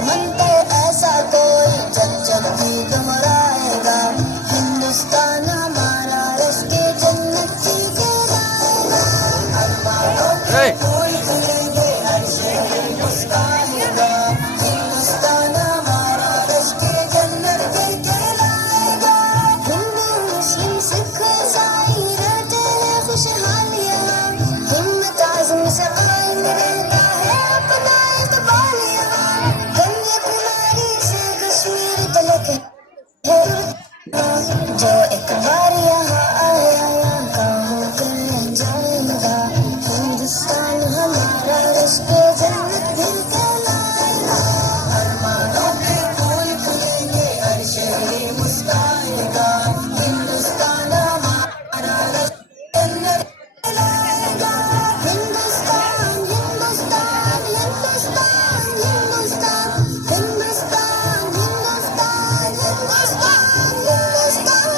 मनते ऐसा कोई जब जब भी दोहराएगा। हिंदुस्तान हमारा रश्के जन्नत की कहलाएगा। अरमानों के फूल खिलेंगे, हर शहर मुस्काएगा। हिंदुस्तान हमारा रश्के जन्नत की कहलाएगा। हिंदू मुस्लिम सिख ईसाई रहते हैं खुशहालियाँ। हिम्मत आज़म से कायम रहता है अपना इक़बाल यहाँ। कन्याकुमारी से कश्मीर तलक है जो एक बार यहाँ आया यहाँ होकर जाएगा। हिंदुस्तान हमारा रश्के जन्नत दिल कहलाएगा। अरमानों के फूल खिलेंगे, हर शहरी मुस्काएगा। हिंदुस्तान हमारा रश्के जन्नत कहलाएगा। हिंदुस्तान हिंदुस्तान हिंदुस्तान हिंदुस्तान हिंदुस्तान हिंदुस्तान हिंदुस्तान हिंदुस्तान।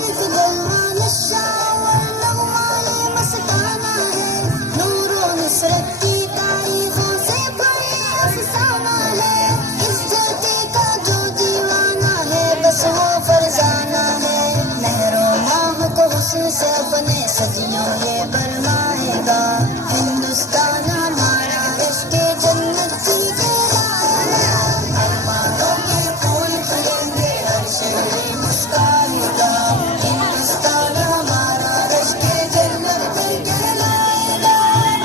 एक गलमा नशा और नगमाए मस्ताना है। नूर और नुसरत की तारीखों से भरे अफसाना है। इस धरती का जो दीवाना है बस वो फरजाना है। लहरों माह को हुस्न से अपने सदियों ये बरमाएगा। हिंदुस्तान हमारा रश्के जन्नत की कहलाएगा। अरमानों के फूल खिलेंगे, हर शहरी मुस्काएगा। हिंदुस्तान हमारा रश्के जन्नत की कहलाएगा।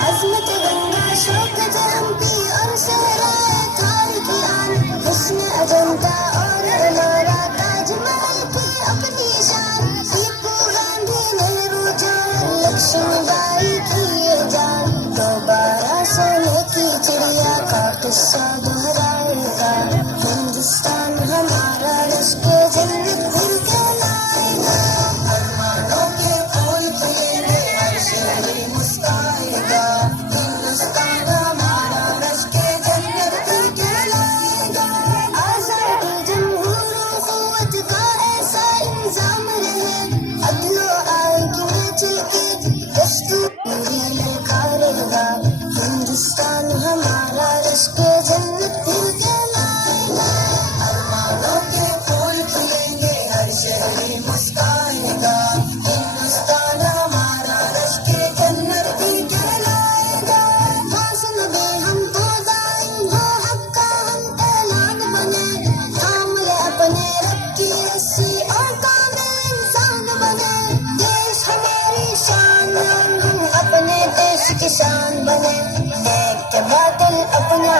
अज़मत गंगा शौकत हम्पी और सहराए थार की आन। हुस्न अजंता और एलोरा ताजमहल की अपनी शान। टीपू गांधी नेहरू जवाहर लक्ष्मीबाई की ये जान। दोबारा सोने की चिड़िया का किस्सा दोहराएगा। हिंदुस्तान हमारा रश्के जन्नत दिल कहलाएगा। अरमानों के फूल खिलेंगे, हर शहरी मुस्काएगा। हिंदुस्तान हमारा रश्के जन्नत दिल कहलाएगा। आज़ादी जमहूर क़ुव्वत का ऐसा इंजाम रहे। अदलो आएगी महफिल की दस्तूर पूरी ललकारेगा। हिंदुस्तान हमारा रश्के जन्नत दिल कहलाएगा। अरमानों के फूल खिलेंगे, हर शहरी मुस्काएगा। हिंदुस्तान हमारा रश्के जन्नत दिल कहलाएगा। हौसला में हम तो दाइम हो हक़ का हम ऐलान बने। थाम ले अपने रब की रस्सी और कामिल इंसान बने। देश हमारी शान हम अपने देश की शान बने। देख के बातिल अपना